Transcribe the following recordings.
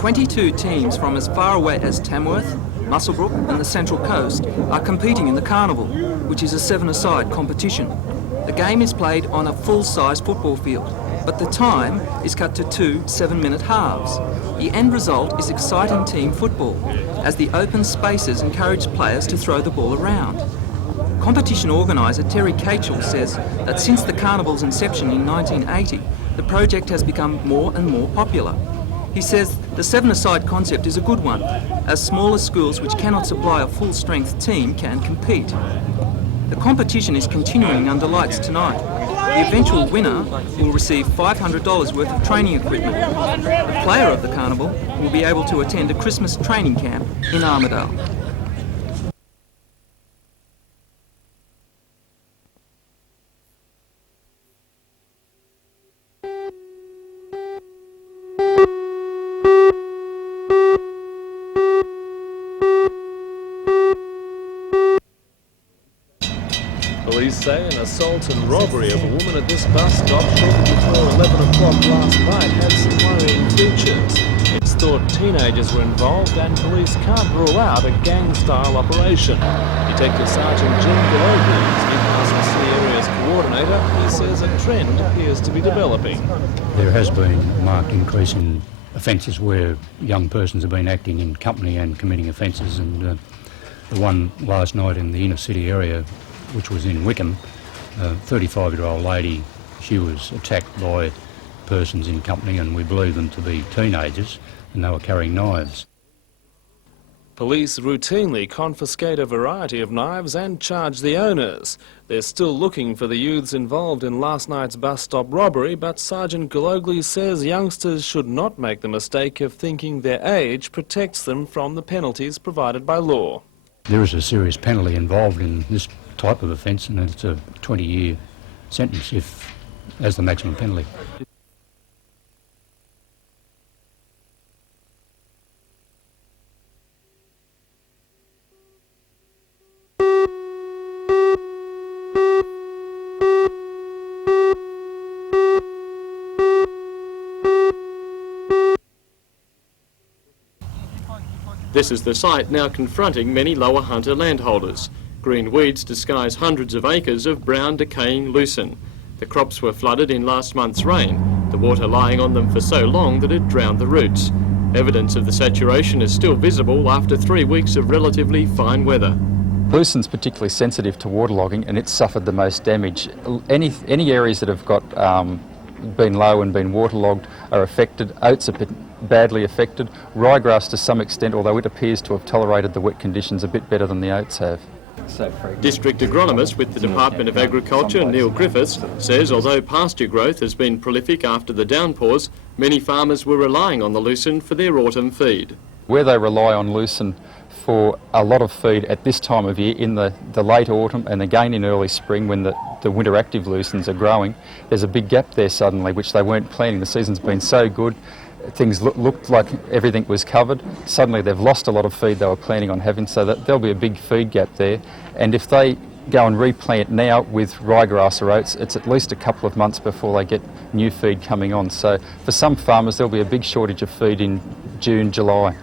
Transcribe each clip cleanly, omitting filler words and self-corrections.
22 teams from as far away as Tamworth, Muswellbrook and the Central Coast are competing in the carnival, which is a seven-a-side competition. The game is played on a full-size football field, but the time is cut to 2 7-minute halves. The end result is exciting team football, as the open spaces encourage players to throw the ball around. Competition organiser Terry Cachel says that since the carnival's inception in 1980, the project has become more and more popular. He says the seven-a-side concept is a good one, as smaller schools which cannot supply a full-strength team can compete. The competition is continuing under lights tonight. The eventual winner will receive $500 worth of training equipment. The player of the carnival will be able to attend a Christmas training camp in Armidale. Police say an assault and robbery of a woman at this bus stop shortly before 11 o'clock last night had some worrying features. It's thought teenagers were involved and police can't rule out a gang-style operation. Detective Sergeant Jim Gallagher is Newcastle City Area's coordinator. He says a trend appears to be developing. There has been a marked increase in offences where young persons have been acting in company and committing offences, and the one last night in the inner city area, which was in Wickham, a 35-year-old lady, she was attacked by persons in company, and we believe them to be teenagers, and they were carrying knives. Police routinely confiscate a variety of knives and charge the owners. They're still looking for the youths involved in last night's bus stop robbery, but Sergeant Gallogly says youngsters should not make the mistake of thinking their age protects them from the penalties provided by law. There is a serious penalty involved in this type of offence, and it's a 20-year sentence as the maximum penalty. This is the site now confronting many Lower Hunter landholders. Green weeds disguise hundreds of acres of brown decaying lucerne. The crops were flooded in last month's rain, the water lying on them for so long that it drowned the roots. Evidence of the saturation is still visible after 3 weeks of relatively fine weather. Lucerne's particularly sensitive to waterlogging, and it's suffered the most damage. Any areas that have got been low and been waterlogged are affected. Oats are badly affected. Ryegrass to some extent, although it appears to have tolerated the wet conditions a bit better than the oats have. District agronomist with the Department of Agriculture, Neil Griffiths, says although pasture growth has been prolific after the downpours, many farmers were relying on the lucerne for their autumn feed. Where they rely on lucerne for a lot of feed at this time of year, in the late autumn and again in early spring when the winter active lucernes are growing, there's a big gap there suddenly which they weren't planning. The season's been so good, things looked like everything was covered. Suddenly they've lost a lot of feed they were planning on having, so that there'll be a big feed gap there. And if they go and replant now with ryegrass or oats, it's at least a couple of months before they get new feed coming on. So for some farmers there'll be a big shortage of feed in June, July.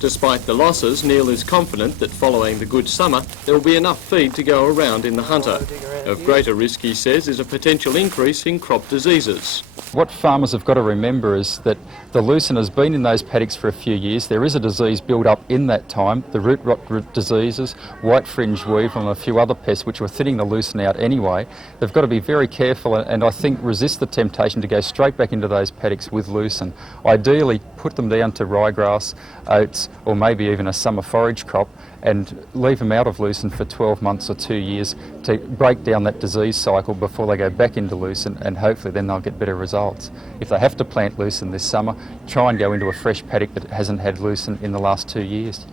Despite the losses, Neil is confident that following the good summer, there will be enough feed to go around in the Hunter. Of greater risk, he says, is a potential increase in crop diseases. What farmers have got to remember is that the lucerne has been in those paddocks for a few years. There is a disease built up in that time, the root rot diseases, white fringed weevil and a few other pests which were thinning the lucerne out anyway. They've got to be very careful and I think resist the temptation to go straight back into those paddocks with lucerne. Ideally put them down to ryegrass, oats or maybe even a summer forage crop and leave them out of lucerne for 12 months or 2 years to break down that disease cycle before they go back into lucerne, and hopefully then they'll get better results. If they have to plant lucerne this summer, try and go into a fresh paddock that hasn't had lucerne in the last 2 years.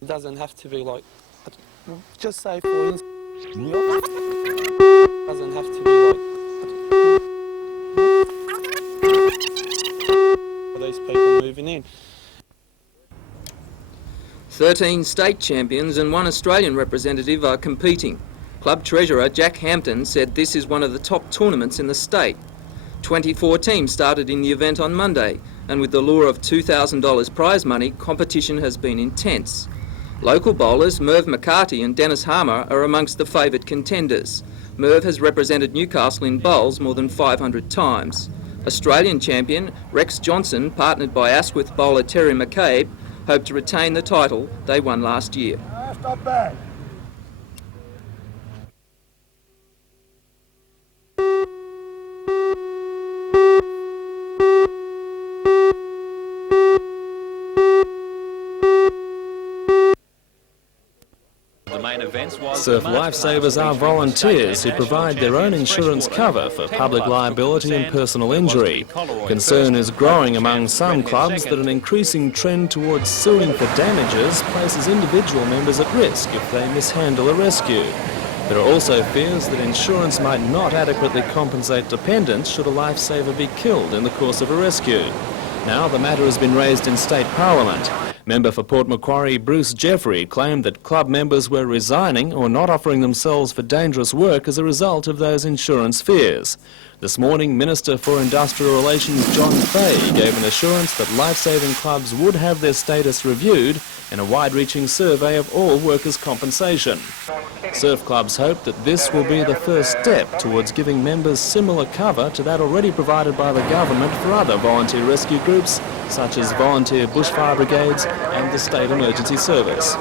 It doesn't have to be like, just say for instance, it doesn't have to be like for these people moving in. 13 state champions and 1 Australian representative are competing. Club treasurer Jack Hampton said this is one of the top tournaments in the state. 24 teams started in the event on Monday, and with the lure of $2,000 prize money, competition has been intense. Local bowlers Merv McCarthy and Dennis Harmer are amongst the favoured contenders. Merv has represented Newcastle in bowls more than 500 times. Australian champion Rex Johnson, partnered by Asquith bowler Terry McCabe, hope to retain the title they won last year. That's not bad. Surf Lifesavers are volunteers who provide their own insurance cover for public liability and personal injury. Concern is growing among some clubs that an increasing trend towards suing for damages places individual members at risk if they mishandle a rescue. There are also fears that insurance might not adequately compensate dependents should a lifesaver be killed in the course of a rescue. Now the matter has been raised in State Parliament. Member for Port Macquarie Bruce Jeffrey claimed that club members were resigning or not offering themselves for dangerous work as a result of those insurance fears. This morning, Minister for Industrial Relations John Fahey gave an assurance that lifesaving clubs would have their status reviewed in a wide-reaching survey of all workers' compensation. Surf clubs hope that this will be the first step towards giving members similar cover to that already provided by the government for other volunteer rescue groups, such as volunteer bushfire brigades and the State Emergency Service.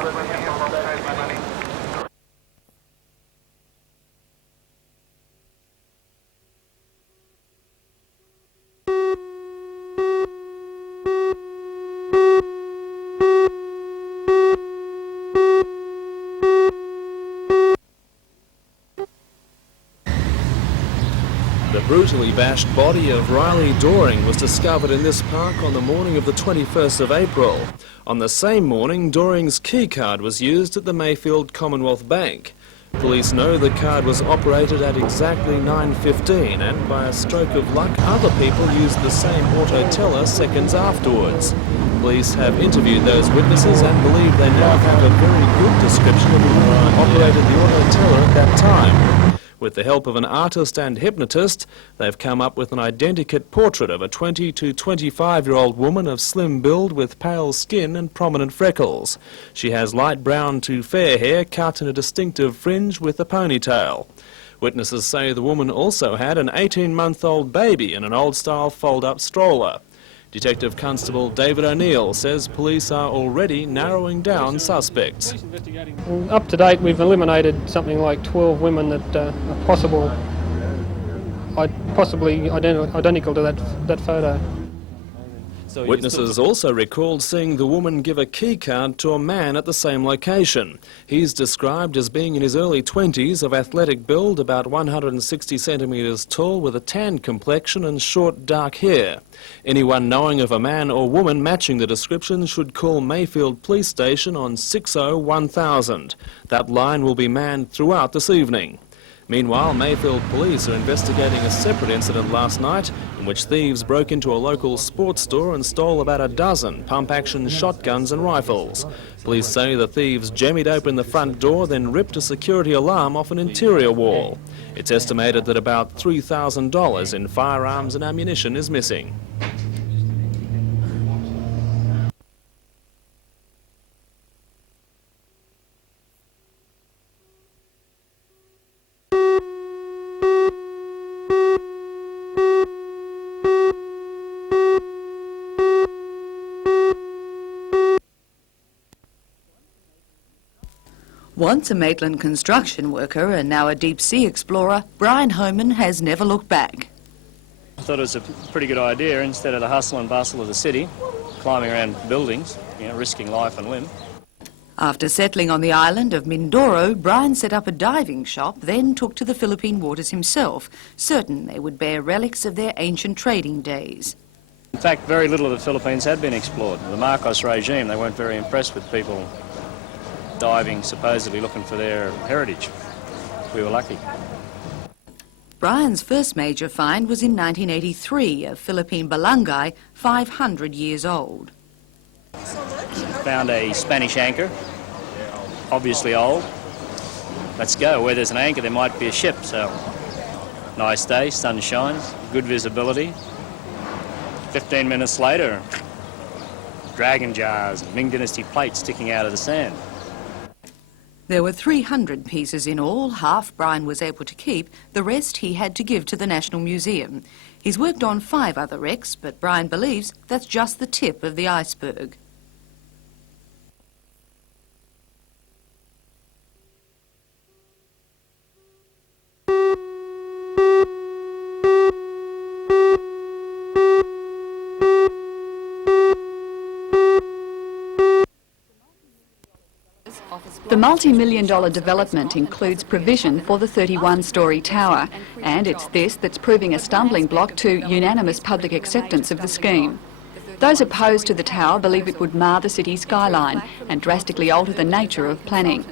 The brutally bashed body of Riley Doring was discovered in this park on the morning of the 21st of April. On the same morning, Doring's keycard was used at the Mayfield Commonwealth Bank. Police know the card was operated at exactly 9:15, and by a stroke of luck, other people used the same auto teller seconds afterwards. Police have interviewed those witnesses and believe they now have a very good description of who operated the auto teller at that time. With the help of an artist and hypnotist, they've come up with an identikit portrait of a 20 to 25-year-old woman of slim build with pale skin and prominent freckles. She has light brown to fair hair cut in a distinctive fringe with a ponytail. Witnesses say the woman also had an 18-month-old baby in an old-style fold-up stroller. Detective Constable David O'Neill says police are already narrowing down suspects. Up to date, we've eliminated something like 12 women that are possibly identical to that photo. Witnesses also recalled seeing the woman give a key card to a man at the same location. He's described as being in his early 20s, of athletic build, about 160 centimetres tall, with a tan complexion and short dark hair. Anyone knowing of a man or woman matching the description should call Mayfield Police Station on 601000. That line will be manned throughout this evening. Meanwhile, Mayfield police are investigating a separate incident last night in which thieves broke into a local sports store and stole about a dozen pump-action shotguns and rifles. Police say the thieves jemmied open the front door, then ripped a security alarm off an interior wall. It's estimated that about $3,000 in firearms and ammunition is missing. Once a Maitland construction worker and now a deep-sea explorer, Brian Homan has never looked back. I thought it was a pretty good idea, instead of the hustle and bustle of the city, climbing around buildings, risking life and limb. After settling on the island of Mindoro, Brian set up a diving shop, then took to the Philippine waters himself, certain they would bear relics of their ancient trading days. In fact, very little of the Philippines had been explored. The Marcos regime, they weren't very impressed with people diving, supposedly looking for their heritage. We were lucky. Brian's first major find was in 1983, a Philippine barangay 500 years old. Found a Spanish anchor, obviously old. Let's go. Where there's an anchor, there might be a ship, so Nice day, sun shines, good visibility. 15 minutes later, dragon jars and Ming Dynasty plates sticking out of the sand. There were 300 pieces in all, half Brian was able to keep, the rest he had to give to the National Museum. He's worked on 5 other wrecks, but Brian believes that's just the tip of the iceberg. The multi-million-dollar development includes provision for the 31-storey tower, and it's this that's proving a stumbling block to unanimous public acceptance of the scheme. Those opposed to the tower believe it would mar the city skyline and drastically alter the nature of planning.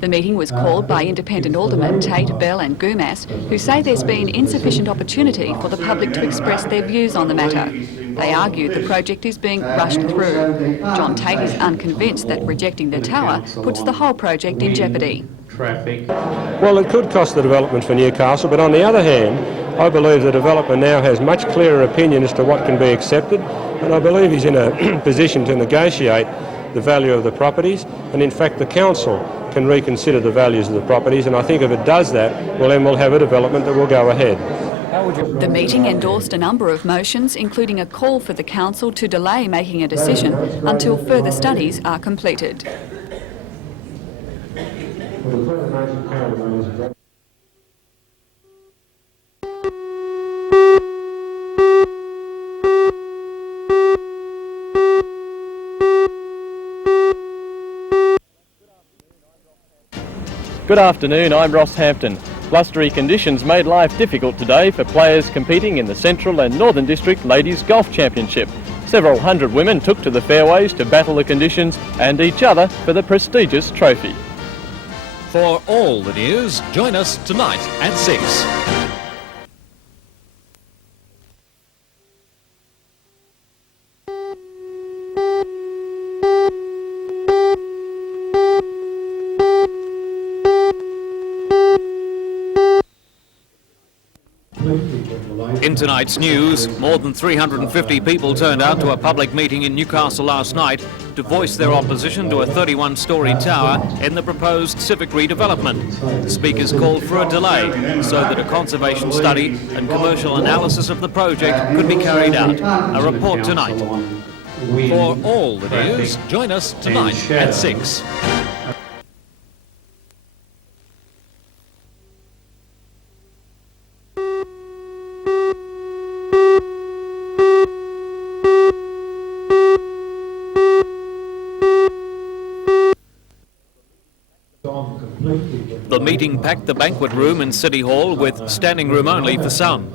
The meeting was called by independent aldermen Tate, Bell and Gumas, who say there's been insufficient opportunity for the public to express their views on the matter. They argue the project is being rushed through. John Tate is unconvinced that rejecting the tower puts the whole project in jeopardy. Well, it could cost the development for Newcastle, but on the other hand, I believe the developer now has much clearer opinion as to what can be accepted, and I believe he's in a position to negotiate the value of the properties, and in fact the council can reconsider the values of the properties, and I think if it does that, well then we'll have a development that will go ahead. The meeting endorsed a number of motions, including a call for the council to delay making a decision until further studies are completed. Good afternoon, I'm Ross Hampton. Blustery conditions made life difficult today for players competing in the Central and Northern District Ladies Golf Championship. Several hundred women took to the fairways to battle the conditions and each other for the prestigious trophy. For all the news, join us tonight at 6. In tonight's news, more than 350 people turned out to a public meeting in Newcastle last night to voice their opposition to a 31-storey tower in the proposed civic redevelopment. The speakers called for a delay so that a conservation study and commercial analysis of the project could be carried out. A report tonight. For all the news, join us tonight at 6. The meeting packed the banquet room in City Hall with standing room only for some.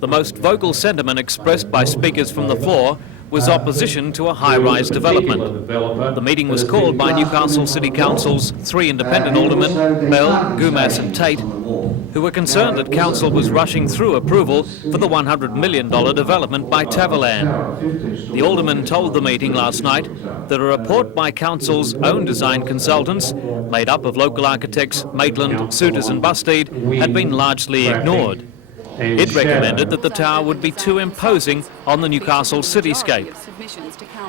The most vocal sentiment expressed by speakers from the floor was opposition to a high-rise development. The meeting was called by Newcastle City Council's 3 independent aldermen, Bell, Gumas and Tate, who were concerned that Council was rushing through approval for the $100 million development by Tavaland. The aldermen told the meeting last night that a report by Council's own design consultants, made up of local architects Maitland, Souters and Bustede, had been largely ignored. It recommended that the tower would be too imposing on the Newcastle cityscape.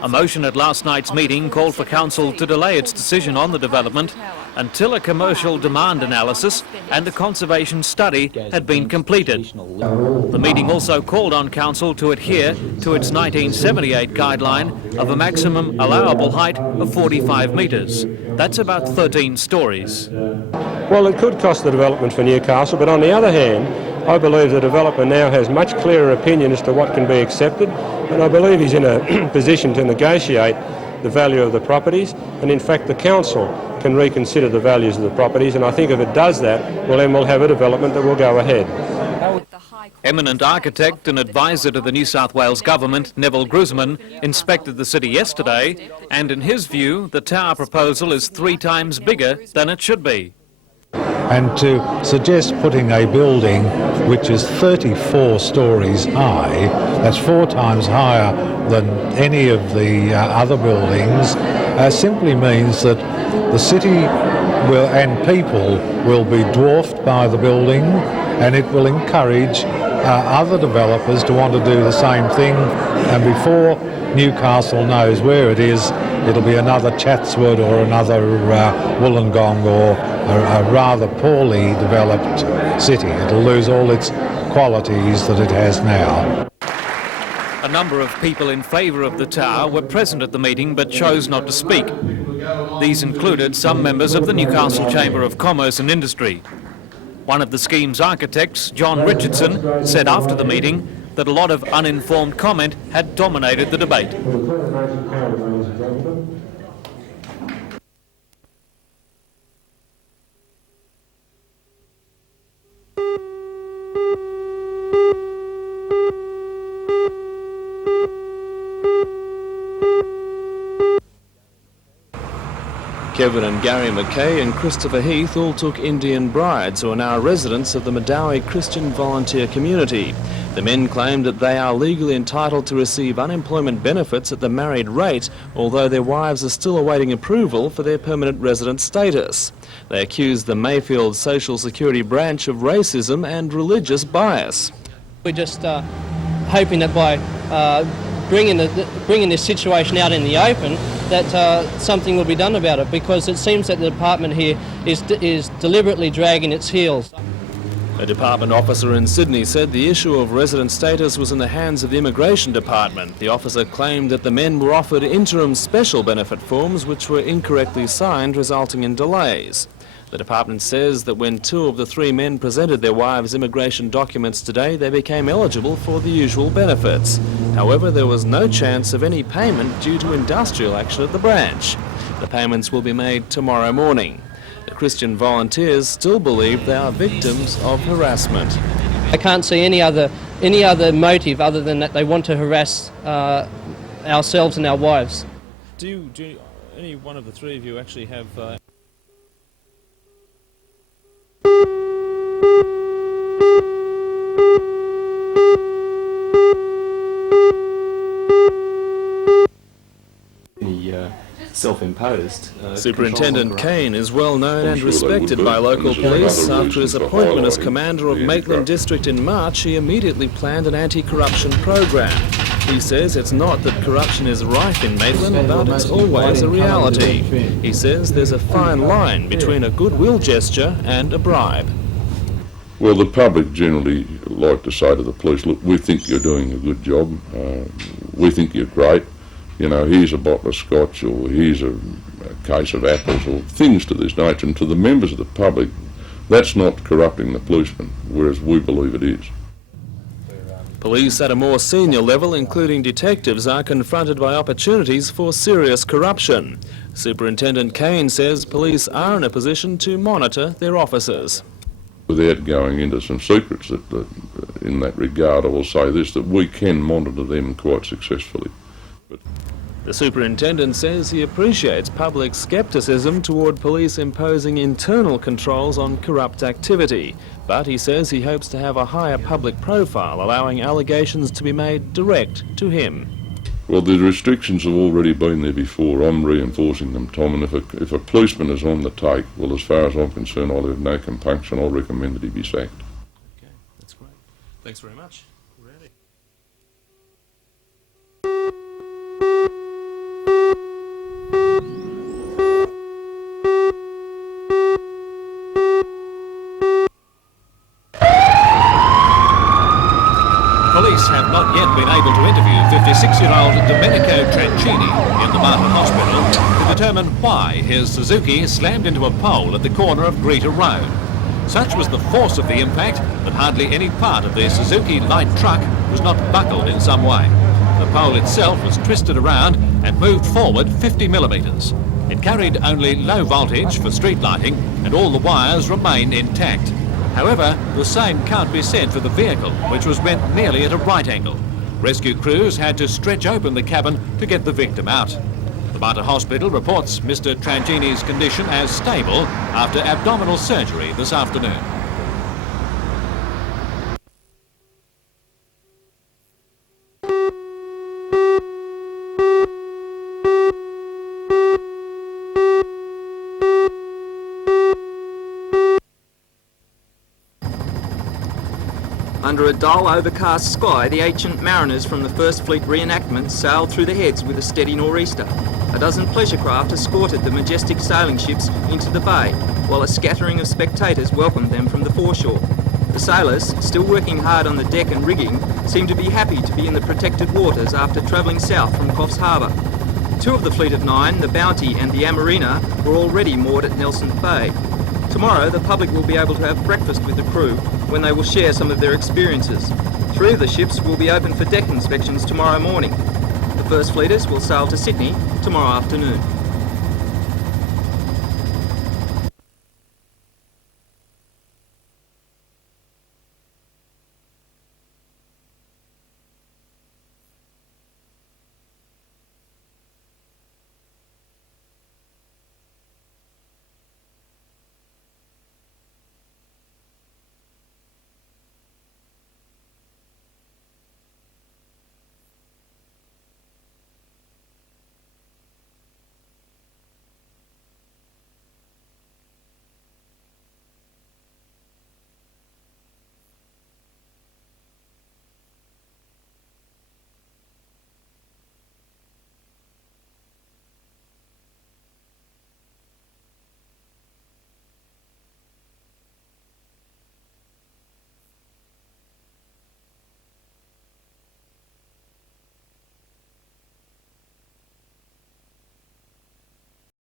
A motion at last night's meeting called for Council to delay its decision on the development until a commercial demand analysis and a conservation study had been completed. The meeting also called on Council to adhere to its 1978 guideline of a maximum allowable height of 45 metres. That's about 13 stories. Well, it could cost the development for Newcastle, but on the other hand, I believe the developer now has much clearer opinion as to what can be accepted, and I believe he's in a position to negotiate the value of the properties, and in fact the council can reconsider the values of the properties, and I think if it does that, well then we'll have a development that will go ahead. Eminent architect and advisor to the New South Wales Government, Neville Gruzman, inspected the city yesterday, and in his view, the tower proposal is 3 times bigger than it should be. And to suggest putting a building which is 34 stories high, that's 4 times higher than any of the other buildings, simply means that the city will, and people will be dwarfed by the building, and it will encourage other developers to want to do the same thing, and before Newcastle knows where it is, it'll be another Chatswood or another Wollongong or a rather poorly developed city. It'll lose all its qualities that it has now. A number of people in favour of the tower were present at the meeting but chose not to speak. These included some members of the Newcastle Chamber of Commerce and Industry. One of the scheme's architects, John Richardson, said after the meeting that a lot of uninformed comment had dominated the debate. Kevin and Gary McKay and Christopher Heath all took Indian brides who are now residents of the Madawi Christian volunteer community. The men claimed that they are legally entitled to receive unemployment benefits at the married rate, although their wives are still awaiting approval for their permanent resident status. They accused the Mayfield Social Security branch of racism and religious bias. We're just hoping that by bringing this situation out in the open, that something will be done about it, because it seems that the department here is deliberately dragging its heels. A department officer in Sydney said the issue of resident status was in the hands of the Immigration Department. The officer claimed that the men were offered interim special benefit forms which were incorrectly signed, resulting in delays. The department says that when 2 of the 3 men presented their wives' immigration documents today, they became eligible for the usual benefits. However, there was no chance of any payment due to industrial action at the branch. The payments will be made tomorrow morning. The Christian volunteers still believe they are victims of harassment. I can't see any other motive other than that they want to harass ourselves and our wives. Do any one of the 3 of you actually have... self-imposed. Superintendent Kane is well known and respected by local police. After his appointment as commander of Maitland District in March, he immediately planned an anti-corruption program. He says it's not that corruption is rife in Maitland, but it's always a reality. He says there's a fine line between a goodwill gesture and a bribe. Well, the public generally like to say to the police, look, we think you're doing a good job, we think you're great, you know, here's a bottle of scotch, or here's a case of apples, or things to this nature. And to the members of the public, that's not corrupting the policeman, whereas we believe it is. Police at a more senior level, including detectives, are confronted by opportunities for serious corruption. Superintendent Kane says police are in a position to monitor their officers. Without going into some secrets in that regard, I will say this, that we can monitor them quite successfully. The superintendent says he appreciates public scepticism toward police imposing internal controls on corrupt activity, but he says he hopes to have a higher public profile, allowing allegations to be made direct to him. Well, the restrictions have already been there before. I'm reinforcing them, Tom, and if a policeman is on the take, well, as far as I'm concerned, I'll have no compunction. I'll recommend that he be sacked. Okay, that's great. Thanks very much. Ready. Police have not yet been able to interview 56-year-old Domenico Trancini in the Martin Hospital to determine why his Suzuki slammed into a pole at the corner of Greta Road. Such was the force of the impact that hardly any part of the Suzuki light truck was not buckled in some way. The pole itself was twisted around and moved forward 50 millimetres. It carried only low voltage for street lighting and all the wires remained intact. However, the same can't be said for the vehicle, which was bent nearly at a right angle. Rescue crews had to stretch open the cabin to get the victim out. The Mater Hospital reports Mr. Trancini's condition as stable after abdominal surgery this afternoon. Under a dull, overcast sky, the ancient mariners from the First Fleet reenactment sailed through the heads with a steady nor'easter. A dozen pleasure craft escorted the majestic sailing ships into the bay, while a scattering of spectators welcomed them from the foreshore. The sailors, still working hard on the deck and rigging, seemed to be happy to be in the protected waters after travelling south from Coffs Harbour. 2 of the fleet of 9, the Bounty and the Amarina, were already moored at Nelson Bay. Tomorrow, the public will be able to have breakfast with the crew when they will share some of their experiences. 3 of the ships will be open for deck inspections tomorrow morning. The first fleeters will sail to Sydney tomorrow afternoon.